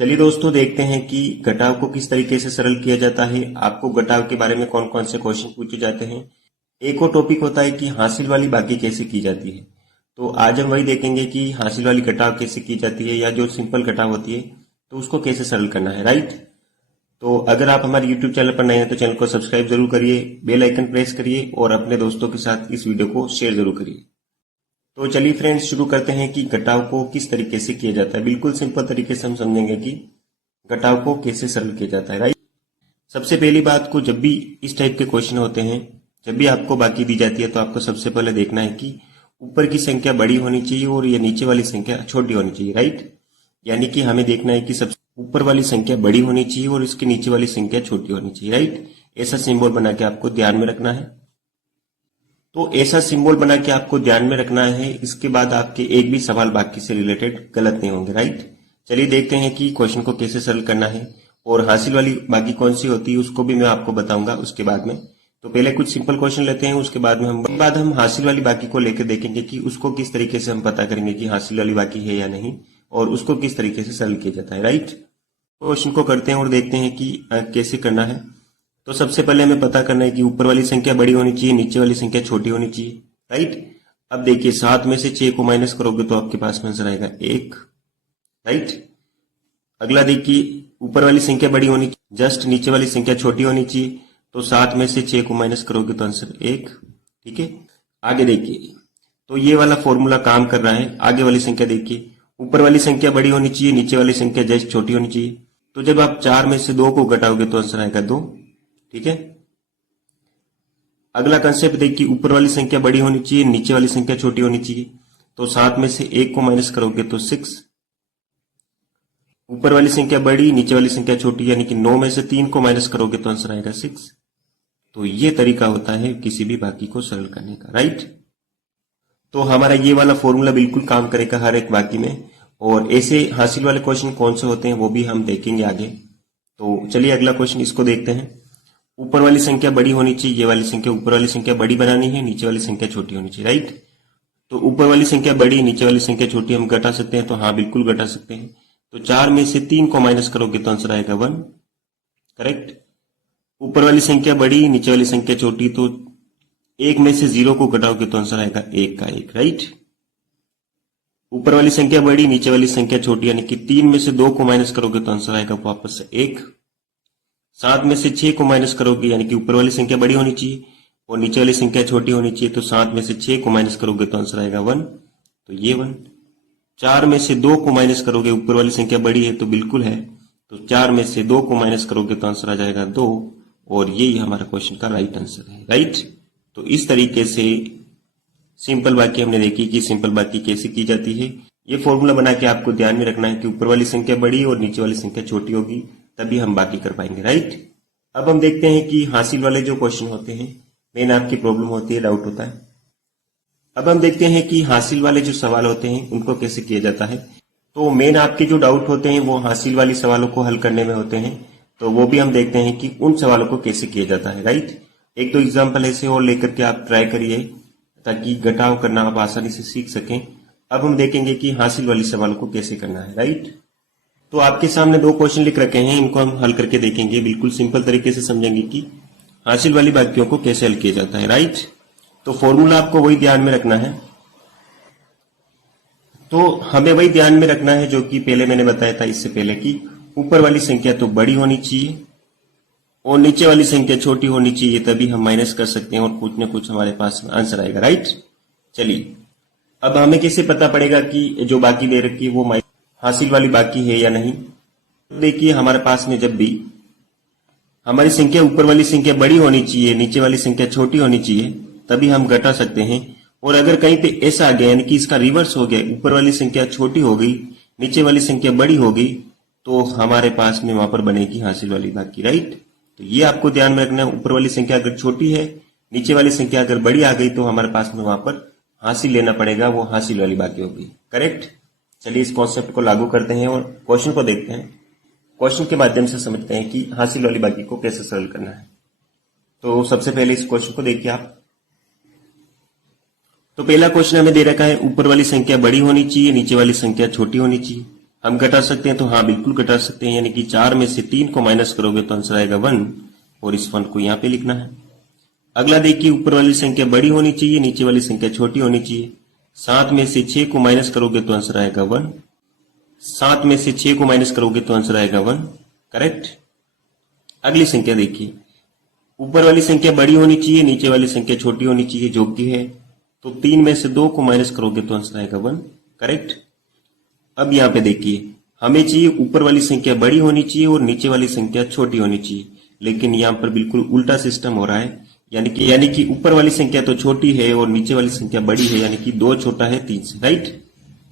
चलिए दोस्तों, देखते हैं कि घटाव को किस तरीके से सरल किया जाता है। आपको घटाव के बारे में कौन कौन से क्वेश्चन पूछे जाते हैं। एक और टॉपिक होता है कि हासिल वाली बाकी कैसे की जाती है। तो आज हम वही देखेंगे कि हासिल वाली घटाव कैसे की जाती है, या जो सिंपल घटाव होती है तो उसको कैसे सरल करना है, राइट। तो अगर आप हमारे यूट्यूब चैनल पर नए हैं तो चैनल को सब्सक्राइब जरूर करिए, बेल आइकन प्रेस करिए और अपने दोस्तों के साथ इस वीडियो को शेयर जरूर करिए। तो चलिए फ्रेंड्स, शुरू करते हैं कि घटाव को किस तरीके से किया जाता है। बिल्कुल सिंपल तरीके से हम समझेंगे कि घटाव को कैसे सरल किया जाता है, राइट। सबसे पहली बात को, जब भी इस टाइप के क्वेश्चन होते हैं, जब भी आपको बाकी दी जाती है तो आपको सबसे पहले देखना है कि ऊपर की संख्या बड़ी होनी चाहिए और ये नीचे वाली संख्या छोटी होनी चाहिए, राइट। यानी कि हमें देखना है कि सबसे ऊपर वाली संख्या बड़ी होनी चाहिए और इसके नीचे वाली संख्या छोटी होनी चाहिए, राइट। ऐसा सिंबल बना के आपको ध्यान में रखना है। तो ऐसा सिंबल बना के आपको ध्यान में रखना है। इसके बाद आपके एक भी सवाल बाकी से रिलेटेड गलत नहीं होंगे, राइट। चलिए देखते हैं कि क्वेश्चन को कैसे सरल करना है, और हासिल वाली बाकी कौन सी होती है उसको भी मैं आपको बताऊंगा उसके बाद में। तो पहले कुछ सिंपल क्वेश्चन लेते हैं, उसके बाद में हम हासिल वाली बाकी को लेकर देखेंगे कि उसको किस तरीके से हम पता करेंगे कि हासिल वाली बाकी है या नहीं, और उसको किस तरीके से सरल किया जाता है, राइट। क्वेश्चन को करते हैं और देखते हैं कि कैसे करना है। तो सबसे पहले हमें पता करना है कि ऊपर वाली संख्या बड़ी होनी चाहिए, नीचे वाली संख्या छोटी होनी चाहिए, राइट। अब देखिए, 7 में से 6 को माइनस करोगे तो आपके पास में आंसर आएगा 1, राइट। अगला देखिए, ऊपर वाली संख्या बड़ी होनी चाहिए, जस्ट नीचे वाली संख्या छोटी होनी चाहिए, तो 7 में से 6 को माइनस करोगे तो आंसर 1, ठीक है। आगे देखिए, तो ये वाला फॉर्मूला काम कर रहा है। आगे वाली संख्या देखिए, ऊपर वाली संख्या बड़ी होनी चाहिए, नीचे वाली संख्या जस्ट छोटी होनी चाहिए, तो जब आप 4 में से 2 को घटाओगे तो आंसर आएगा 2, ठीक है। अगला कंसेप्ट देखिए, ऊपर वाली संख्या बड़ी होनी चाहिए, नीचे वाली संख्या छोटी होनी चाहिए, तो 7 में से 1 को माइनस करोगे तो 6। ऊपर वाली संख्या बड़ी, नीचे वाली संख्या छोटी, यानी कि 9 में से 3 को माइनस करोगे तो आंसर आएगा 6। तो ये तरीका होता है किसी भी बाकी को सरल करने का, राइट। तो हमारा ये वाला फॉर्मूला बिल्कुल काम करेगा हर एक बाकी में, और ऐसे हासिल वाले क्वेश्चन कौन से होते हैं वो भी हम देखेंगे आगे। तो चलिए अगला क्वेश्चन इसको देखते हैं। ऊपर वाली संख्या बड़ी होनी चाहिए, ये वाली संख्या ऊपर वाली संख्या बड़ी बनानी है, नीचे वाली संख्या छोटी होनी चाहिए, राइट। तो ऊपर वाली संख्या बड़ी, नीचे वाली संख्या छोटी, हम घटा सकते हैं, तो हाँ बिल्कुल घटा सकते हैं। तो 4 में से 3 को माइनस करोगे तो आंसर आएगा 1, करेक्ट। ऊपर वाली संख्या बड़ी, नीचे वाली संख्या छोटी, तो 1 में से 0 को घटाओगे तो आंसर आएगा 1 का 1, राइट। ऊपर वाली संख्या बड़ी, नीचे वाली संख्या छोटी, यानी कि 3 में से 2 को माइनस करोगे तो आंसर आएगा वापस से 1। 7 में से 6 को माइनस करोगे, यानी कि ऊपर वाली संख्या बड़ी होनी चाहिए और नीचे वाली संख्या छोटी होनी चाहिए, तो 7 में से 6 को माइनस करोगे तो आंसर आएगा 1, तो ये 1। 4 में से 2 को माइनस करोगे, ऊपर वाली संख्या बड़ी है तो बिल्कुल है, तो 4 में से 2 को माइनस करोगे तो आंसर आ जाएगा 2, और यही हमारा क्वेश्चन का राइट आंसर है, राइट। तो इस तरीके से सिंपल बाकी हमने देखी कि सिंपल बाकी कैसे की जाती है। ये फॉर्मूला बना के आपको ध्यान में रखना है कि ऊपर वाली संख्या बड़ी और नीचे वाली संख्या छोटी होगी, तभी हम बाकी कर पाएंगे, राइट। अब हम देखते हैं कि हासिल वाले जो क्वेश्चन होते हैं, मेन आपकी प्रॉब्लम होती है, डाउट होता है। अब हम देखते हैं कि हासिल वाले जो सवाल होते हैं उनको कैसे किया जाता है। तो मेन आपके जो डाउट होते हैं वो हासिल वाली सवालों को हल करने में होते हैं, तो वो भी हम देखते हैं कि उन सवालों को कैसे किया जाता है, राइट। एक दो एग्जाम्पल ऐसे और लेकर के आप ट्राई करिए ताकि घटाव करना आप आसानी से सीख सकें। अब हम देखेंगे कि हासिल वाली सवालों को कैसे करना है, राइट। तो आपके सामने 2 क्वेश्चन लिख रखे हैं, इनको हम हल करके देखेंगे। बिल्कुल सिंपल तरीके से समझेंगे कि हासिल वाली बाकियों को कैसे हल किया जाता है, राइट। तो फॉर्मूला आपको वही ध्यान में रखना है। तो हमें वही ध्यान में रखना है जो कि पहले मैंने बताया था इससे पहले, कि ऊपर वाली संख्या तो बड़ी होनी चाहिए और नीचे वाली संख्या छोटी होनी चाहिए, तभी हम माइनस कर सकते हैं और कुछ न कुछ हमारे पास आंसर आएगा, राइट। चलिए, अब हमें कैसे पता पड़ेगा कि जो बाकी दे रखी है वो हासिल वाली बाकी है या नहीं। देखिए, हमारे पास में जब भी हमारी संख्या ऊपर वाली संख्या बड़ी होनी चाहिए, नीचे वाली संख्या छोटी होनी चाहिए, तभी हम घटा सकते हैं। और अगर कहीं पे ऐसा आ गया, यानी कि इसका रिवर्स हो गया, ऊपर वाली संख्या छोटी हो गई, नीचे वाली संख्या बड़ी हो गई, तो हमारे पास में वहां पर बनेगी हासिल वाली बाकी, राइट। तो ये आपको ध्यान में रखना है, ऊपर वाली संख्या अगर छोटी है, नीचे वाली संख्या अगर बड़ी आ गई, तो हमारे पास में वहां पर हासिल लेना पड़ेगा, वो हासिल वाली बाकी होगी, करेक्ट। चलिए इस कॉन्सेप्ट को लागू करते हैं और क्वेश्चन को देखते हैं। क्वेश्चन के माध्यम से समझते हैं कि हासिल वाली बाकी को कैसे सरल करना है। तो सबसे पहले इस क्वेश्चन को देखिए आप। तो पहला क्वेश्चन हमें दे रखा है, ऊपर वाली संख्या बड़ी होनी चाहिए, नीचे वाली संख्या छोटी होनी चाहिए। हम घटा सकते हैं तो हाँ बिल्कुल घटा सकते हैं, यानी कि 4 में से 3 को माइनस करोगे तो आंसर आएगा 1 और इस 1 को यहाँ पे लिखना है। अगला देखिए, ऊपर वाली संख्या बड़ी होनी चाहिए, नीचे वाली संख्या छोटी होनी चाहिए। 7 में से 6 को माइनस करोगे तो आंसर आएगा 1। 7 में से 6 को माइनस करोगे तो आंसर आएगा 1, करेक्ट। अगली संख्या देखिए, ऊपर वाली संख्या बड़ी होनी चाहिए, नीचे वाली संख्या छोटी होनी चाहिए, जो कि है, तो 3 में से 2 को माइनस करोगे तो आंसर आएगा 1, करेक्ट। अब यहाँ पे देखिए, हमें चाहिए ऊपर वाली संख्या बड़ी होनी चाहिए और नीचे वाली संख्या छोटी होनी चाहिए, लेकिन यहाँ पर बिल्कुल उल्टा सिस्टम हो रहा है, यानी कि ऊपर वाली संख्या तो छोटी है और नीचे वाली संख्या बड़ी है, यानी कि 2 छोटा है 3 से, राइट।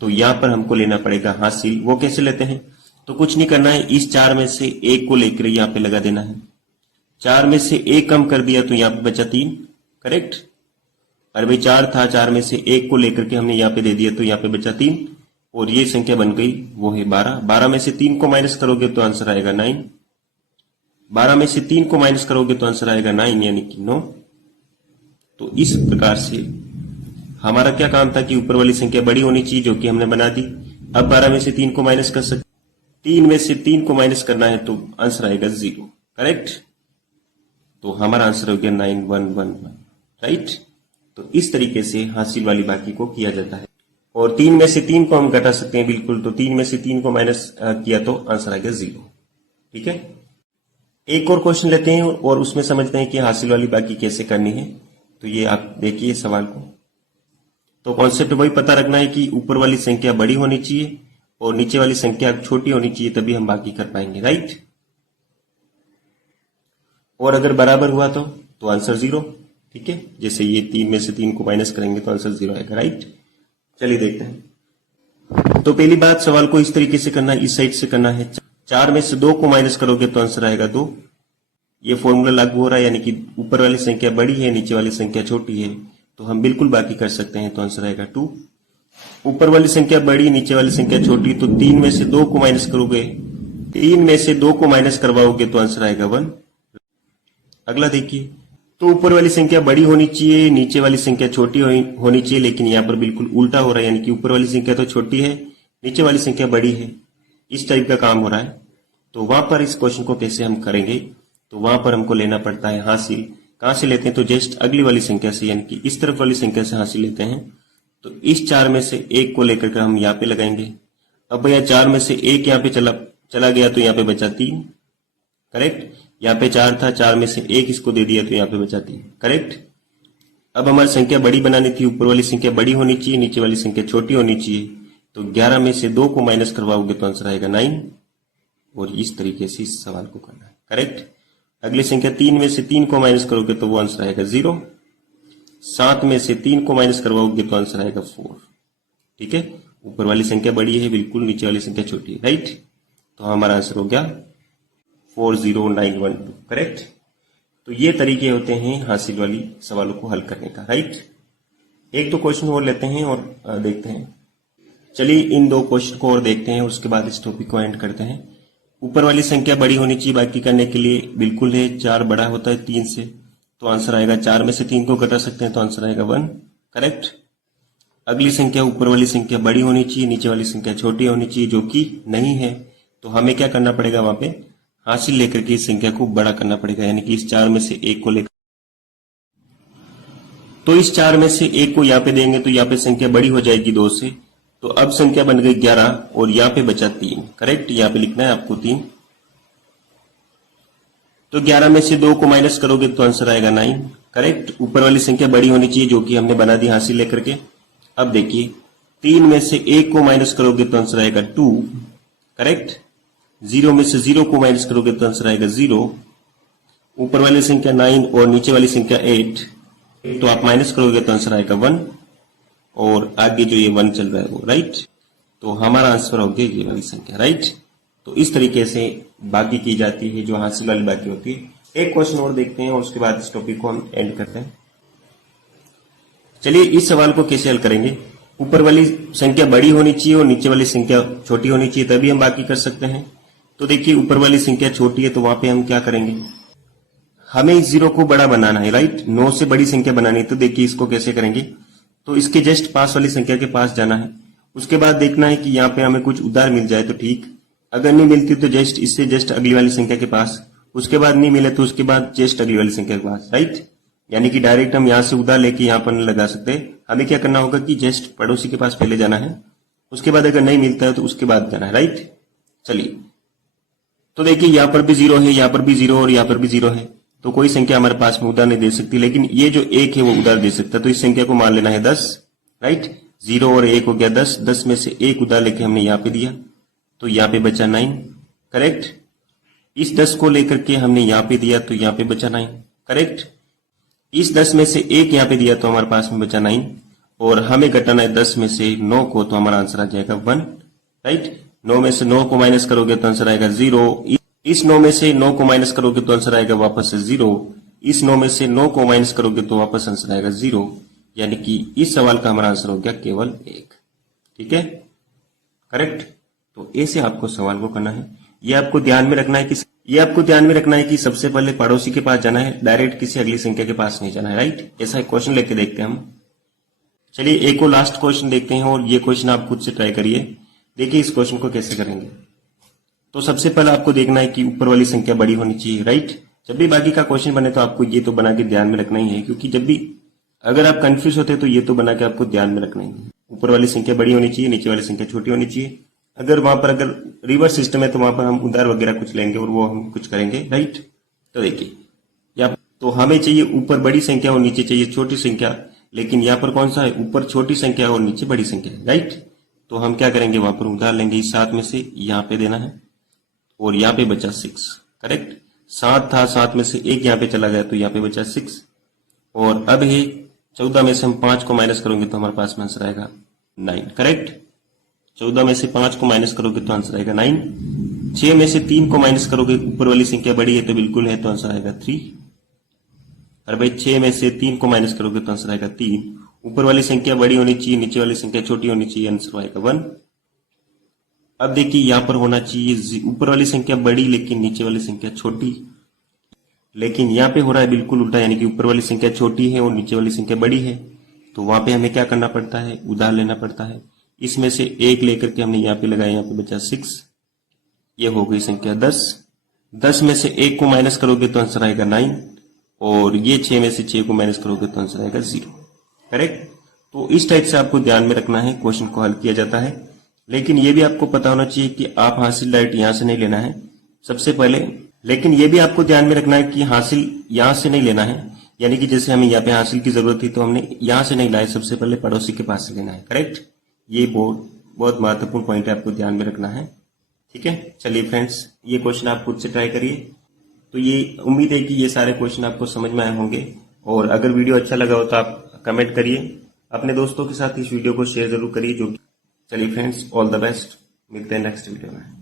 तो यहाँ पर हमको लेना पड़ेगा हासिल। वो कैसे लेते हैं? तो कुछ नहीं करना है, इस 4 में से 1 को लेकर यहाँ पे लगा देना है। 4 में से 1 कम कर दिया तो यहाँ पे बचा 3, करेक्ट। और भाई 4 था, 4 में से 1 को लेकर के हमने यहाँ पे दे दिया तो यहाँ पे बचा 3 और ये संख्या बन गई, वो है 12। 12 में से 3 को माइनस करोगे तो आंसर आएगा 9। 12 में से 3 को माइनस करोगे तो आंसर आएगा 9, यानी कि 9। तो इस प्रकार से हमारा क्या काम था कि ऊपर वाली संख्या बड़ी होनी चाहिए, जो कि हमने बना दी। अब 12 में से 3 को माइनस कर सकते, 3 में से 3 को माइनस करना है तो आंसर आएगा 0, करेक्ट। तो हमारा आंसर हो गया 9111, राइट। तो इस तरीके से हासिल वाली बाकी को किया जाता है। और 3 में से 3 को हम घटा सकते हैं बिल्कुल, तो 3 में से 3 को माइनस किया तो आंसर आएगा 0, ठीक है। एक और क्वेश्चन लेते हैं और उसमें समझते हैं कि हासिल वाली बाकी कैसे करनी है। तो ये आप देखिए सवाल को। तो कॉन्सेप्ट वही पता रखना है कि ऊपर वाली संख्या बड़ी होनी चाहिए और नीचे वाली संख्या छोटी होनी चाहिए, तभी हम बाकी कर पाएंगे, राइट। और अगर बराबर हुआ तो आंसर 0, ठीक है। जैसे ये 3 में से 3 को माइनस करेंगे तो आंसर 0 आएगा, राइट। चलिए देखते हैं। तो पहली बात, सवाल को इस तरीके से करना है, इस साइड से करना है। 4 में से 2 को माइनस करोगे तो आंसर आएगा 2। ये फॉर्मूला लागू हो रहा है, यानी कि ऊपर वाली संख्या बड़ी है, नीचे वाली संख्या छोटी है, तो हम बिल्कुल बाकी कर सकते हैं, तो आंसर आएगा 2। ऊपर वाली संख्या बड़ी, नीचे वाली संख्या छोटी, तो 3 में से 2 को माइनस करोगे, 3 में से 2 को माइनस करवाओगे तो आंसर आएगा 1। अगला देखिए, तो ऊपर वाली संख्या बड़ी होनी चाहिए, नीचे वाली संख्या छोटी होनी चाहिए, लेकिन यहाँ पर बिल्कुल उल्टा हो रहा है, यानी कि ऊपर वाली संख्या तो छोटी है, नीचे वाली संख्या बड़ी है, इस टाइप का काम हो रहा है। तो वहां पर इस क्वेश्चन को कैसे हम करेंगे, तो वहां पर हमको लेना पड़ता है हासिल। कहां से लेते हैं? तो जस्ट अगली वाली संख्या से, यानी कि इस तरफ वाली संख्या से हासिल लेते हैं। तो इस 4 में से 1 को लेकर के हम यहाँ पे लगाएंगे। अब भैया 4 में से 1 यहाँ पे चला गया तो यहाँ पे बचा 3, करेक्ट। यहाँ पे 4 था, 4 में से 1 इसको दे दिया तो यहाँ पे बचा 3, करेक्ट। अब हमारी संख्या बड़ी बनानी थी, ऊपर वाली संख्या बड़ी होनी चाहिए, नीचे वाली संख्या छोटी होनी चाहिए। तो 11 में से 2 को माइनस करवाओगे तो आंसर आएगा 9 और इस तरीके से इस सवाल को करना है, करेक्ट। अगली संख्या 3 में से 3 को माइनस करोगे तो वो आंसर आएगा 0। 7 में से 3 को माइनस करवाओगे तो आंसर आएगा 4, ठीक है। ऊपर वाली संख्या बड़ी है बिल्कुल, नीचे वाली संख्या छोटी है, राइट। तो हमारा आंसर हो गया 40912, करेक्ट। तो ये तरीके होते हैं हासिल वाली सवालों को हल करने का, राइट। एक दो क्वेश्चन और लेते हैं और देखते हैं। चलिए इन 2 क्वेश्चन को और देखते हैं, उसके बाद इस टॉपिक को एंड करते हैं। ऊपर वाली संख्या बड़ी होनी चाहिए बाकी करने के लिए, बिल्कुल है। 4 बड़ा होता है 3 से, तो आंसर आएगा 4 में से 3 को घटा सकते हैं तो आंसर आएगा 1, करेक्ट। अगली संख्या, ऊपर वाली संख्या बड़ी होनी चाहिए, नीचे वाली संख्या छोटी होनी चाहिए, जो कि नहीं है। तो हमें क्या करना पड़ेगा, वहां पे हासिल लेकर के इस संख्या को बड़ा करना पड़ेगा, यानी कि इस 4 में से 1 को लेकर। तो इस 4 में से 1 को यहाँ पे देंगे तो यहाँ पे संख्या बड़ी हो जाएगी 2 से। तो अब संख्या बन गई 11 और यहाँ पे बचा 3, करेक्ट। यहाँ पे लिखना है आपको 3। तो 11 में से 2 को माइनस करोगे तो आंसर आएगा 9, करेक्ट। ऊपर वाली संख्या बड़ी होनी चाहिए, जो कि हमने बना दी हासिल लेकर के। अब देखिए 3 में से 1 को माइनस करोगे तो आंसर आएगा 2, करेक्ट। 0 में से 0 को माइनस करोगे तो आंसर आएगा 0। ऊपर वाली संख्या 9 और नीचे वाली संख्या 8, तो आप माइनस करोगे तो आंसर आएगा 1 और आगे जो ये 1 चल रहा है वो, राइट। तो हमारा आंसर हो गया ये वाली संख्या, राइट। तो इस तरीके से बाकी की जाती है, जो हासिल वाली बाकी होती है। एक क्वेश्चन और देखते हैं और उसके बाद इस टॉपिक को हम एंड करते हैं। चलिए इस सवाल को कैसे हल करेंगे। ऊपर वाली संख्या बड़ी होनी चाहिए और नीचे वाली संख्या छोटी होनी चाहिए, तभी हम बाकी कर सकते हैं। तो देखिए ऊपर वाली संख्या छोटी है, तो वहां पे हम क्या करेंगे, हमें इस 0 को बड़ा बनाना है, राइट। 9 से बड़ी संख्या बनानी है। तो देखिए इसको कैसे करेंगे, तो इसके जस्ट पास वाली संख्या के पास जाना है उसके बाद देखना है कि यहाँ पे हमें कुछ उधार मिल जाए तो ठीक, अगर नहीं मिलती तो जस्ट इससे जस्ट अगली वाली संख्या के पास, उसके बाद नहीं मिले तो उसके बाद जस्ट अगली वाली संख्या के पास, राइट। यानी कि डायरेक्ट हम यहाँ से उधार लेके यहाँ पर नहीं लगा सकते, हमें क्या करना होगा कि जस्ट पड़ोसी के पास पहले जाना है, उसके बाद अगर नहीं मिलता है तो उसके बाद जाना है, राइट। चलिए तो देखिए यहाँ पर भी 0 है, यहाँ पर भी 0 और यहाँ पर भी 0 है, तो कोई संख्या हमारे पास में उधार नहीं दे सकती, लेकिन ये जो 1 है वो उधार दे सकता है, तो इस संख्या को मान लेना है 10, राइट। 0 और 1 हो गया 10, 10 में से 1 उधार लेके हमने यहाँ पे दिया, तो यहाँ पे बचा 9, करेक्ट। इस 10 को लेकर के हमने यहाँ पे दिया तो यहाँ पे बचा 9, करेक्ट। इस 10 में से 1 यहाँ पे दिया तो हमारे पास में बचा 9, और हमें घटाना है 10 में से 9 को, तो हमारा आंसर आ जाएगा 1, राइट। 9 में से 9 को माइनस करोगे तो आंसर आएगा 0, इस 9 में से 9 को माइनस करोगे तो आंसर आएगा वापस से 0, इस 9 में से 9 को माइनस करोगे तो वापस आंसर आएगा 0, यानी कि इस सवाल का हमारा आंसर हो गया केवल 1, ठीक है, करेक्ट। तो ऐसे आपको सवाल को करना है, ये आपको ध्यान में रखना है कि सबसे पहले पड़ोसी के पास जाना है, डायरेक्ट किसी अगली संख्या के पास नहीं जाना है, राइट। ऐसा एक क्वेश्चन लेके देखते हैं हम। चलिए एक और लास्ट क्वेश्चन देखते हैं, और ये क्वेश्चन आप खुद से ट्राई करिए, देखिए इस क्वेश्चन को कैसे करेंगे। तो सबसे पहले आपको देखना है कि ऊपर वाली संख्या बड़ी होनी चाहिए, राइट। जब भी बाकी का क्वेश्चन बने तो आपको ये तो बना के ध्यान में रखना ही है, क्योंकि जब भी अगर आप कंफ्यूज होते हैं तो ये तो बना के आपको ध्यान में रखना ही है। ऊपर वाली संख्या बड़ी होनी चाहिए, नीचे वाली संख्या छोटी होनी चाहिए। अगर वहां पर अगर रिवर्स सिस्टम है तो वहां पर हम उधार वगैरह कुछ लेंगे और वो हम कुछ करेंगे, राइट। तो देखिए या तो हमें चाहिए ऊपर बड़ी संख्या और नीचे चाहिए छोटी संख्या, लेकिन यहाँ पर कौन सा है, ऊपर छोटी संख्या और नीचे बड़ी संख्या है, राइट। तो हम क्या करेंगे, वहां पर उधार लेंगे, इस 7 में से यहाँ पे देना है, और यहाँ पे बचा 6, करेक्ट। 7 था, 7 में से 1 यहाँ पे चला गया तो यहाँ पे बचा 6, और अब है 14 में से हम 5 को माइनस करोगे तो हमारे पास में आंसर आएगा 9, करेक्ट। 14 में से 5 को माइनस करोगे तो आंसर आएगा 9। 6 में से 3 को माइनस करोगे, ऊपर वाली संख्या बड़ी है तो बिल्कुल है, तो आंसर आएगा 3। और भाई 6 में से 3 को माइनस करोगे तो आंसर आएगा 3। ऊपर वाली संख्या बड़ी होनी चाहिए, नीचे वाली संख्या छोटी होनी चाहिए, आंसर आएगा 1। अब देखिए यहाँ पर होना चाहिए ऊपर वाली संख्या बड़ी लेकिन नीचे वाली संख्या छोटी, लेकिन यहाँ पे हो रहा है बिल्कुल उल्टा, यानी कि ऊपर वाली संख्या छोटी है और नीचे वाली संख्या बड़ी है, तो वहां पे हमें क्या करना पड़ता है, उधार लेना पड़ता है। इसमें से 1 लेकर के हमने यहाँ पे लगाया, यहाँ पे बचा 6, ये हो गई संख्या 10। 10 में से 1 को माइनस करोगे तो आंसर आएगा 9, और ये 6 में से 6 को माइनस करोगे तो आंसर आएगा 0, करेक्ट। तो इस टाइप से आपको ध्यान में रखना है, क्वेश्चन को हल किया जाता है। लेकिन ये भी आपको पता होना चाहिए कि आप हासिल डायरेक्ट यहाँ से नहीं लेना है सबसे पहले, लेकिन ये भी आपको ध्यान में रखना है कि हासिल यहाँ से नहीं लेना है, यानी कि जैसे हमें यहाँ पे हासिल की जरूरत थी तो हमने यहाँ से नहीं लाए, सबसे पहले पड़ोसी के पास से लेना है, करेक्ट। ये बहुत महत्वपूर्ण पॉइंट है, आपको ध्यान में रखना है, ठीक है। चलिए फ्रेंड्स, ये क्वेश्चन आप खुद से ट्राई करिए। तो ये उम्मीद है कि ये सारे क्वेश्चन आपको समझ में आए होंगे, और अगर वीडियो अच्छा लगा हो तो आप कमेंट करिए, अपने दोस्तों के साथ इस वीडियो को शेयर जरूर करिए। चलिए फ्रेंड्स, ऑल द बेस्ट, मिलते हैं नेक्स्ट वीडियो में।